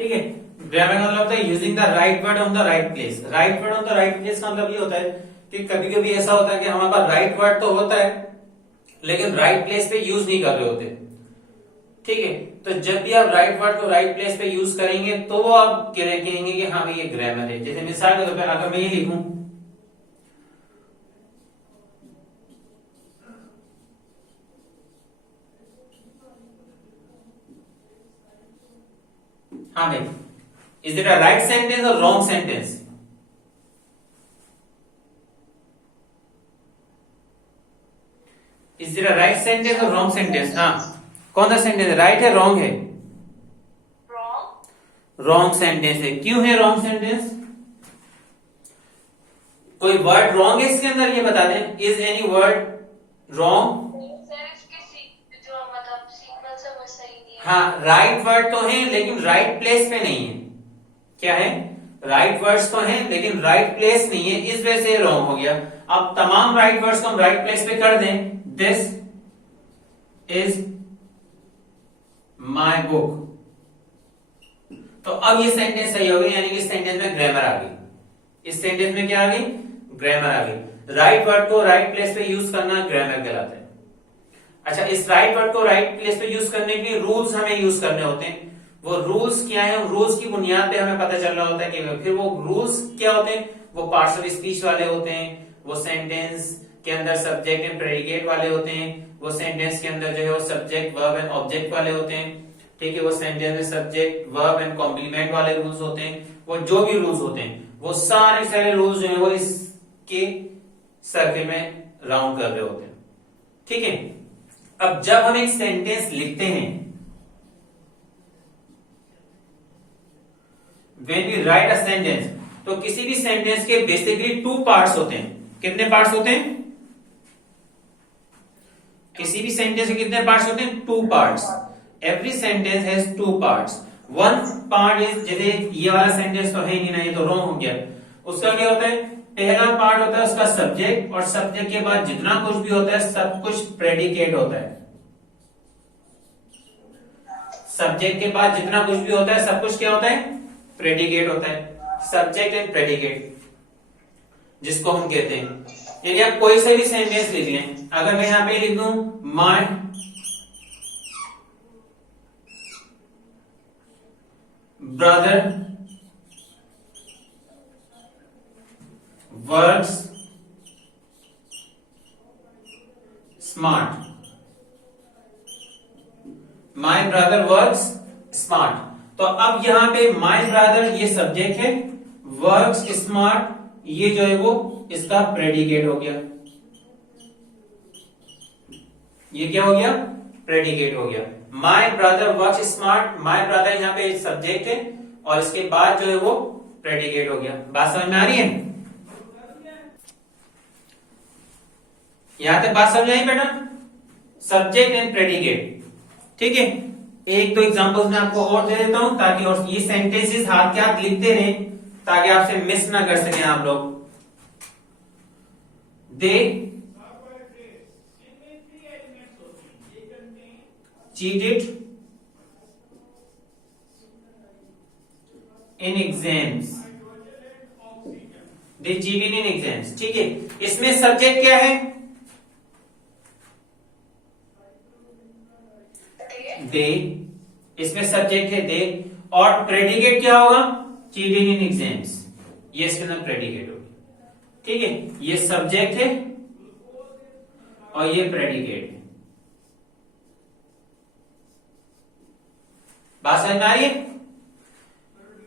ठीक है। ग्रामर का मतलब होता है using the right word on the right place. Right word on the right place का मतलब ये होता है कि कभी कभी ऐसा होता है कि हमारे पास राइट वर्ड तो होता है लेकिन राइट प्लेस पे यूज नहीं कर रहे होते। ठीक है, तो जब भी आप राइट वर्ड को राइट प्लेस पे यूज करेंगे तो वो आप कहेंगे कि हाँ भाई ये ग्रामर है। जैसे मिसाल के तौर पर अगर मैं ये लिखूं, हाँ भाई, is it a right sentence और wrong sentence? Is it a right sentence और रॉन्ग सेंटेंस? हाँ, कौन सा सेंटेंस है, राइट है रॉन्ग है? रॉन्ग सेंटेंस है। क्यों है रॉन्ग सेंटेंस? कोई वर्ड रॉन्ग है इसके अंदर, ये बता दें। Is any word wrong? हाँ, राइट वर्ड तो है लेकिन राइट प्लेस पे नहीं है। क्या है? राइट वर्ड्स तो हैं लेकिन राइट प्लेस नहीं है, इस वजह से रॉन्ग हो गया। अब तमाम राइट वर्ड्स को हम राइट प्लेस पे कर दें, दिस इज माई बुक, तो अब ये सेंटेंस सही हो गई, यानी कि इस सेंटेंस में ग्रामर आ गई। इस सेंटेंस में क्या आ गई? ग्रामर आ गई। राइट वर्ड को राइट प्लेस पे यूज करना ग्रामर कहलाता है। अच्छा, इस राइट वर्ड को राइट प्लेस पे यूज करने के रूल्स हमें यूज करने होते हैं। वो रूल्स क्या है? रूल्स की बुनियाद पे हमें पता चल रहा होता है कि फिर वो रूल्स क्या होते हैं? वो पार्ट्स ऑफ स्पीच वाले होते हैं, वो सेंटेंस के अंदर सब्जेक्ट एंड प्रेडिकेट वाले होते हैं, वो सेंटेंस के अंदर जो है वो सब्जेक्ट वर्ब एंड ऑब्जेक्ट वाले होते हैं। ठीक है, वो सेंटेंस में सब्जेक्ट वर्ब एंड कॉम्प्लीमेंट वाले रूल्स होते हैं। वो जो भी रूल्स होते हैं वो सारे रूल्स जो है वो इसके सर्किल में राउंड कर रहे होते हैं। ठीक है, अब जब हम एक सेंटेंस लिखते हैं, when we write a sentence, तो किसी भी सेंटेंस के बेसिकली टू पार्ट्स होते हैं। कितने पार्ट्स होते हैं? किसी भी सेंटेंस के कितने पार्ट्स होते हैं? Two parts. Every sentence has two parts. One part is, जैसे ये वाला सेंटेंस तो है ही नहीं, ये तो रॉन्ग हो गया। उसका क्या होता है? पहला पार्ट होता है उसका सब्जेक्ट, और सब्जेक्ट के बाद जितना कुछ भी होता है सब कुछ प्रेडिकेट होता है। सब्जेक्ट के बाद जितना कुछ भी होता है सब कुछ क्या होता है? प्रेडिकेट होता है। सब्जेक्ट एंड प्रेडिकेट जिसको हम कहते हैं, यदि आप कोई से भी सेंटेंस लिख लें, अगर मैं यहां पे लिख दूं my brother works smart, my brother works smart, तो अब यहां पे माय ब्रदर ये सब्जेक्ट है, वर्क्स स्मार्ट ये जो है वो इसका प्रेडिकेट हो गया। ये क्या हो गया? प्रेडिकेट हो गया। My brother works smart, my brother यहां पे सब्जेक्ट है और इसके बाद जो है वो प्रेडिकेट हो गया। बात समझ में आ रही है? यहां तक बात समझ आई बेटा? Subject and predicate. ठीक है, एक दो एग्जांपल्स मैं आपको और दे देता हूं ताकि और ये सेंटेंसेस हाथ के हाथ लिखते रहें ताकि आपसे मिस ना कर सकें आप लोग। दे cheated in exams, they cheated in exams। ठीक है, इसमें सब्जेक्ट क्या है? दे, इसमें सब्जेक्ट है दे, और प्रेडिकेट क्या होगा? चीटिंग इन एग्जाम्स, ये इसके अंदर प्रेडिकेट होगी। ठीक है, ये सब्जेक्ट है और ये प्रेडिकेट है। बात समझ में आ रही है?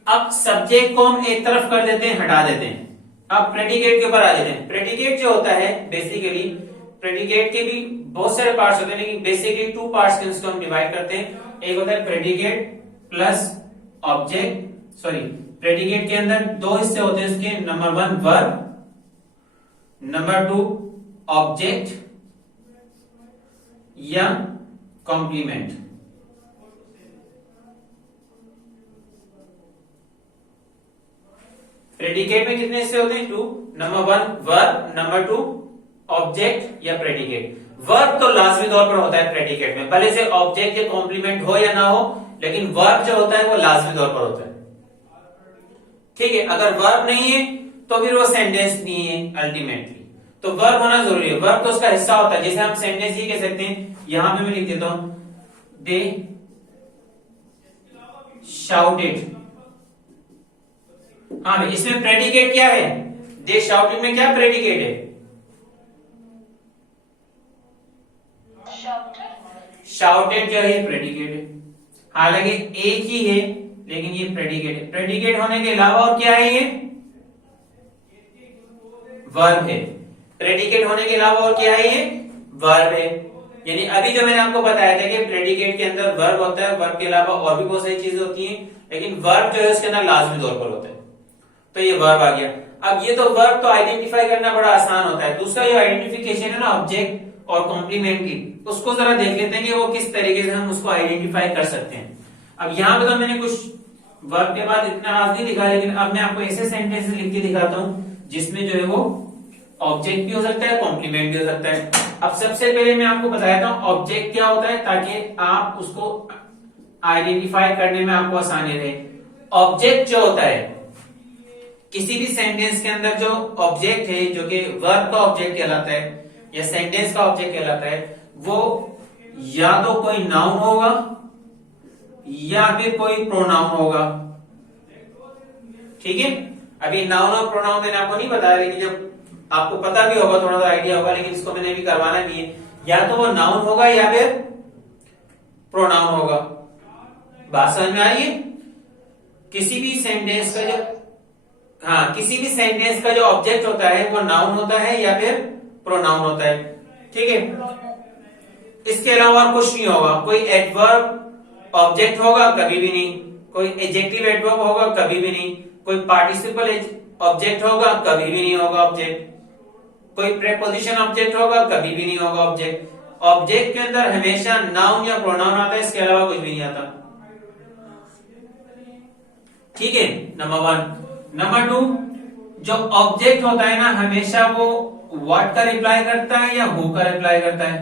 अब सब्जेक्ट को हम एक तरफ कर देते हैं, हटा देते हैं, अब प्रेडिकेट के ऊपर आ जाते हैं। प्रेडिकेट जो होता है बेसिकली, प्रेडिकेट के भी बहुत सारे पार्ट्स होते हैं लेकिन बेसिकली टू पार्ट्स के उसको हम डिवाइड करते हैं। एक होता है predicate plus object, sorry predicate के अंदर दो हिस्से होते हैं इसके, number one verb, number two object या कॉम्प्लीमेंट। प्रेडिकेट में कितने हिस्से होते हैं? Two, number one verb, number two object या प्रेडिकेट। वर्ब तो लाजमी तौर पर होता है प्रेडिकेट में, भले से ऑब्जेक्ट या कॉम्प्लीमेंट हो या ना हो, लेकिन वर्ब जो होता है वो लाजमी तौर पर होता है। ठीक है, अगर वर्ब नहीं है तो फिर वो सेंटेंस नहीं है अल्टीमेटली। तो वर्ब होना जरूरी है, वर्ब तो उसका हिस्सा होता है। जैसे हम सेंटेंस ये कह सकते हैं, यहां पे मैं लिख देता हूं, दे शाउटेड। हाँ भाई, इसमें प्रेडिकेट क्या है? दे शाउटेड में क्या प्रेडिकेट है? शाउटेड जो है प्रेडिकेट है। हालांकि एक ही है लेकिन ये प्रेडिकेट है। प्रेडिकेट होने के अलावा और क्या है? ये वर्ब है। प्रेडिकेट होने के अलावा और क्या है? ये वर्ब है। यानी अभी जो मैंने आपको बताया था कि प्रेडिकेट के अंदर वर्ब होता है, वर्ब के अलावा और भी बहुत सारी चीजें होती हैं, लेकिन वर्ब जो है उसके अंदर लाजमी तौर पर होता है। तो ये वर्ब आ गया। अब ये तो वर्ब तो आइडेंटिफाई करना बड़ा आसान होता है। दूसरा जो आइडेंटिफिकेशन है ना ऑब्जेक्ट और कॉम्प्लीमेंट की, उसको जरा देख लेते हैं कि वो किस तरीके से हम उसको आइडेंटिफाई कर सकते हैं। अब यहाँ पे तो मैंने कुछ वर्ब के बाद इतना आज नहीं लिखा, लेकिन अब मैं आपको ऐसे सेंटेंस लिख के दिखाता हूं जिसमें जो है वो ऑब्जेक्ट भी हो सकता है, कॉम्प्लीमेंट भी हो सकता है। अब सबसे पहले मैं आपको बताता हूं ऑब्जेक्ट क्या होता है, ताकि आप उसको आइडेंटिफाई करने में आपको आसानी रहे। ऑब्जेक्ट जो होता है किसी भी सेंटेंस के अंदर, जो ऑब्जेक्ट है जो कि वर्ब का ऑब्जेक्ट कहलाता है या सेंटेंस का ऑब्जेक्ट कहलाता है, वो या तो कोई नाउन होगा या फिर कोई प्रोनाउन होगा। ठीक है, अभी नाउन और प्रोनाउन मैंने आपको नहीं बताया, लेकिन जब आपको पता भी होगा, थोड़ा सा आइडिया होगा, लेकिन इसको मैंने भी करवाना भी है। या तो वो नाउन होगा या फिर प्रोनाउन होगा। बात समझ में आ रही है? किसी भी सेंटेंस का जो किसी भी सेंटेंस का जो ऑब्जेक्ट होता है वो नाउन होता है या फिर प्रोनाउन होता है। ठीक है, इसके अलावा और कुछ नहीं होगा। कोई एडवर्ब ऑब्जेक्ट होगा कभी भी नहीं, कोई एडजेक्टिव एडवर्ब होगा कभी भी नहीं, कोई पार्टिसिपल ऑब्जेक्ट होगा कभी भी नहीं होगा ऑब्जेक्ट, कोई प्रेपोजिशन ऑब्जेक्ट होगा कभी भी नहीं होगा ऑब्जेक्ट। ऑब्जेक्ट के अंदर हमेशा नाउन या प्रोनाउन आता है, इसके अलावा कुछ भी नहीं आता। ठीक है, नंबर 1। नंबर 2, जो ऑब्जेक्ट होता है ना, हमेशा वो व्हाट का रिप्लाई करता है या हु का रिप्लाई करता है।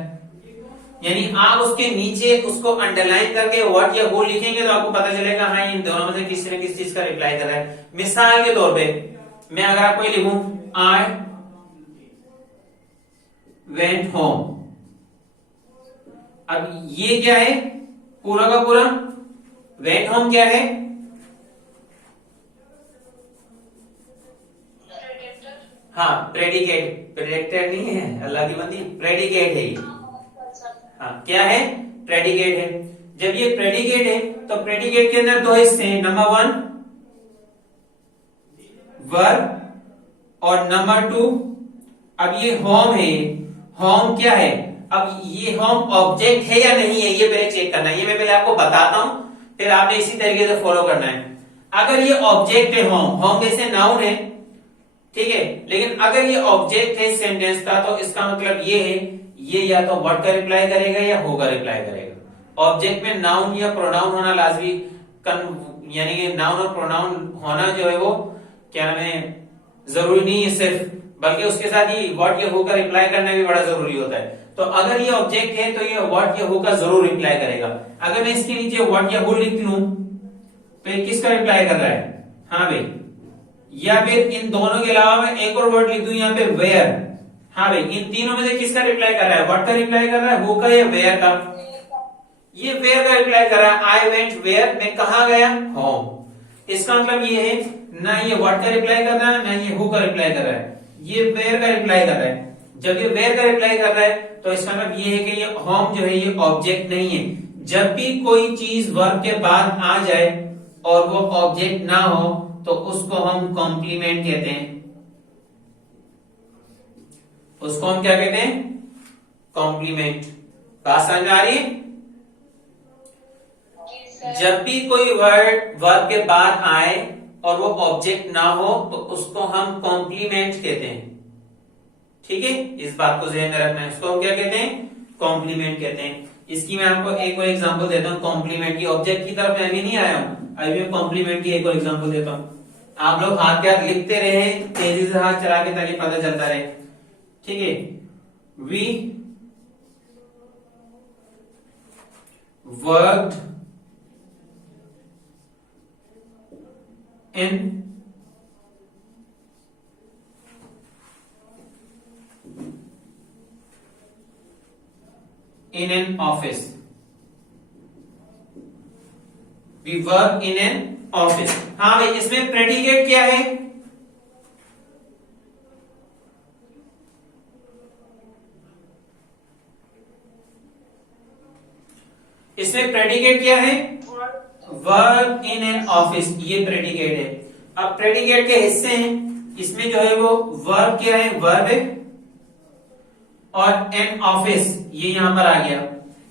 यानी आप उसके नीचे उसको अंडरलाइन करके व्हाट या हु लिखेंगे तो आपको पता चलेगा हाँ इन दोनों में से किसी न किसी चीज का रिप्लाई कर रहा है। मिसाल के तौर पे मैं अगर आपको ये लिखूं, आई वेंट होम, अब ये क्या है? पूरा का पूरा वेंट होम क्या है? हाँ, प्रेडिकेट। प्रेडिकेट नहीं है, अल्लाह की बंदी, प्रेडिकेट है ये। हाँ, क्या है? प्रेडिकेट है। जब ये प्रेडिकेट है तो प्रेडिकेट के अंदर दो हिस्से हैं, नंबर 1 वर्ब और नंबर 2 अब ये होम है। होम क्या है? अब ये होम ऑब्जेक्ट है या नहीं है, ये पहले चेक करना है। ये मैं पहले आपको बताता हूं, फिर आपने इसी तरीके से फॉलो करना है। अगर ये ऑब्जेक्ट है, होम वैसे नाउन है, ठीक है, लेकिन अगर ये ऑब्जेक्ट है सेंटेंस का तो इसका मतलब ये है, ये या तो व्हाट का रिप्लाई करेगा या हु का रिप्लाई करेगा। ऑब्जेक्ट में नाउन या प्रोनाउन होना लाजमी, यानी कि नाउन और प्रोनाउन होना जो है वो क्या नाम है, जरूरी नहीं है सिर्फ, बल्कि उसके साथ ही व्हाट या हु का रिप्लाई करना भी बड़ा जरूरी होता है। तो अगर ये ऑब्जेक्ट है तो ये व्हाट या हु का जरूर रिप्लाई करेगा। अगर मैं इसके नीचे व्हाट या हु लिख लूं तो ये किसका रिप्लाई कर रहा है? हाँ भाई, या फिर इन दोनों के अलावा मैं एक और वर्ड लिख दूं यहाँ पे वेयर। हाँ भाई, इन तीनों में से किसका रिप्लाई कर रहा है? व्हाट का रिप्लाई कर रहा है, हु का या वेयर का? ये वेयर का रिप्लाई कर रहा है। आई वेंट वेयर, मैं कहा गया? होम। इसका मतलब ये है ना ये व्हाट का रिप्लाई कर रहा है ना ये हु का रिप्लाई कर रहा है, ये वेयर का रिप्लाई कर रहा है। जब ये वेयर का रिप्लाई कर रहा है तो इसका मतलब ये है कि ये होम जो है ये ऑब्जेक्ट नहीं है। जब भी कोई चीज वर्ब के बाद आ जाए और वो ऑब्जेक्ट ना हो तो उसको हम कॉम्प्लीमेंट कहते हैं। उसको हम क्या कहते हैं? कॉम्प्लीमेंट। बात समझ में आ रही है? जब भी कोई वर्ब के बाद आए और वो ऑब्जेक्ट ना हो तो उसको हम कॉम्प्लीमेंट कहते हैं। ठीक है, इस बात को ध्यान में रखना है। इसको हम क्या कहते हैं? कॉम्प्लीमेंट कहते हैं। इसकी मैं आपको एक और एग्जांपल देता हूं कॉम्प्लीमेंट की। ऑब्जेक्ट की तरफ मैं अभी नहीं आया हूं, अभी मैं कॉम्प्लीमेंट की एक और एग्जांपल देता हूं। आप लोग हाथ के हाथ लिखते रहे, तेजी से हाथ चला के, ताकि पता चलता रहे। ठीक है, we worked in an office. We work in an office. हाँ भाई, इसमें प्रेडिकेट क्या है? इसमें प्रेडिकेट क्या है? वर्क इन एन ऑफिस, ये प्रेडिकेट है। अब प्रेडिकेट के हिस्से हैं, इसमें जो है वो वर्ब क्या है? वर्ब है। और एन ऑफिस ये यहां पर आ गया।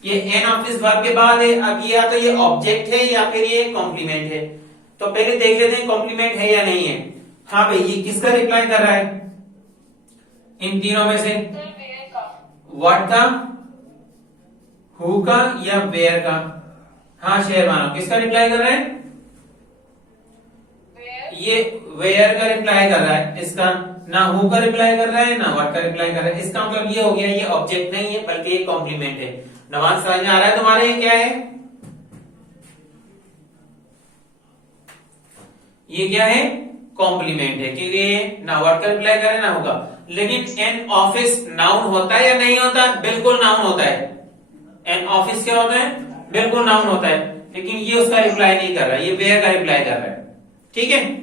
ये एन ऑफिस वर्ब के बाद है। अब ये या तो ये ऑब्जेक्ट है या फिर ये कॉम्प्लीमेंट है। तो पहले देख लेते हैं कॉम्प्लीमेंट है या नहीं है। हाँ भाई, ये किसका रिप्लाई कर रहा है इन तीनों में से? व्हाट का, हु का या वेयर का? हाँ शेरवानो, किसका रिप्लाई कर रहा है? ये वेयर का रिप्लाई कर रहा है। इसका ना हु का रिप्लाई कर रहा है ना व्हाट का रिप्लाई कर रहा है। इसका मतलब ये हो गया ये ऑब्जेक्ट नहीं है बल्कि ये कॉम्प्लीमेंट है। नवाज समझ में आ रहा है तुम्हारे? ये क्या है? ये क्या है? कॉम्प्लीमेंट है, क्योंकि ये ना व्हाट का रिप्लाई कर रहा है ना होगा। लेकिन एन ऑफिस नाउन होता है या नहीं होता? बिल्कुल नाउन होता है। एन ऑफिस क्या होता है? बिल्कुल नाउन होता है। लेकिन ये उसका रिप्लाई नहीं कर रहा है, ये वेयर का रिप्लाई कर रहा है। ठीक है।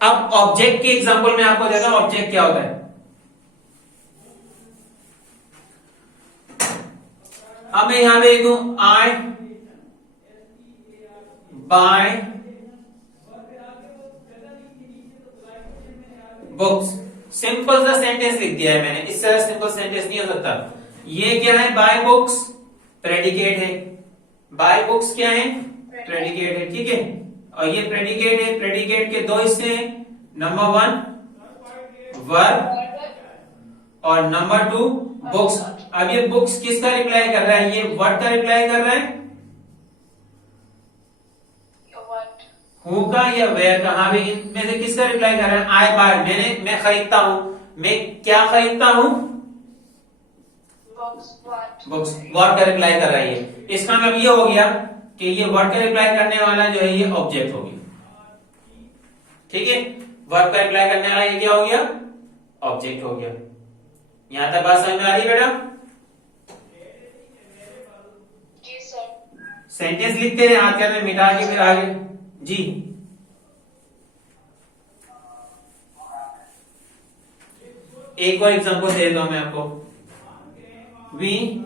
अब ऑब्जेक्ट के एग्जांपल में आपको देखा ऑब्जेक्ट क्या होता है। अब मैं यहां पे लिखूं आई बाय बुक्स। सिंपल सा सेंटेंस लिख दिया है मैंने। इस तरह सिंपल सेंटेंस नहीं हो सकता। ये क्या है? बाय बुक्स प्रेडिकेट है। बाय बुक्स क्या है? प्रेडिकेट है। ठीक है। और ये प्रेडिकेट है। प्रेडिकेट के दो हिस्से हैं, नंबर 1 वर्ब और नंबर 2 बुक्स। अब ये बुक्स किसका रिप्लाई कर रहा है? ये व्हाट का रिप्लाई कर रहा है? हु का या वेयर का? हाँ भाई, इनमें से किसका रिप्लाई कर रहा है? आई बाय, मैं खरीदता हूं। मैं क्या खरीदता हूं? बुक्स। व्हाट का रिप्लाई कर रहा है ये। इसका मतलब ये हो गया कि ये वर्ड का रिप्लाई करने वाला जो है ये ऑब्जेक्ट हो गया। ठीक है। वर्ड का रिप्लाई करने वाला ये क्या हो गया? ऑब्जेक्ट हो गया। यहां तक बात समझ में आ रही है बेटा? जी सर। सेंटेंस लिखते रहे, हाथ के में मिटा के फिर आगे। जी एक और एग्जांपल दे देता हूं मैं आपको। We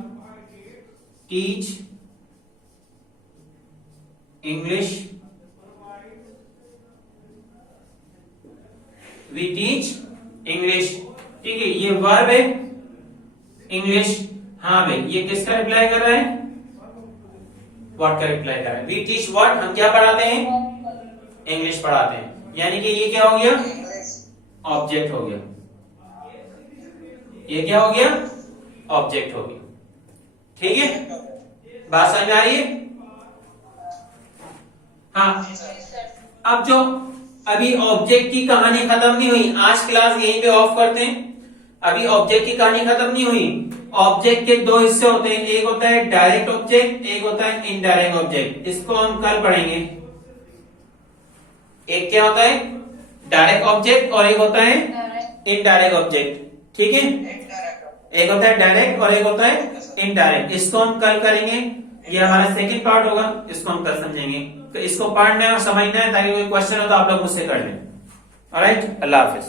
teach English. We teach English. ठीक है। ये वर्ब है इंग्लिश। हाँ भाई, ये किसका रिप्लाई कर रहा है? व्हाट का रिप्लाई कर रहा है। वी टीच व्हाट, हम क्या पढ़ाते हैं? इंग्लिश पढ़ाते हैं। यानी कि ये क्या हो गया? ऑब्जेक्ट हो गया। ये क्या हो गया? ऑब्जेक्ट हो गया। ठीक है। बात समझ में आ रही है? हाँ। अब जो अभी ऑब्जेक्ट की कहानी खत्म नहीं हुई, आज क्लास यहीं पे ऑफ करते हैं। अभी ऑब्जेक्ट की कहानी खत्म नहीं हुई। ऑब्जेक्ट के दो हिस्से होते हैं, एक होता है डायरेक्ट ऑब्जेक्ट, एक होता है इनडायरेक्ट ऑब्जेक्ट। इसको हम कल पढ़ेंगे। एक क्या होता है? डायरेक्ट ऑब्जेक्ट और एक होता है इनडायरेक्ट ऑब्जेक्ट। ठीक है। एक होता है डायरेक्ट और एक होता है इनडायरेक्ट। इसको हम कल करेंगे। ये हमारा सेकंड पार्ट होगा, इसको हम कल समझेंगे। तो इसको पढ़ना है और समझना है ताकि कोई क्वेश्चन हो तो आप लोग मुझसे कर लें। ऑलराइट, अल्लाह हाफिज।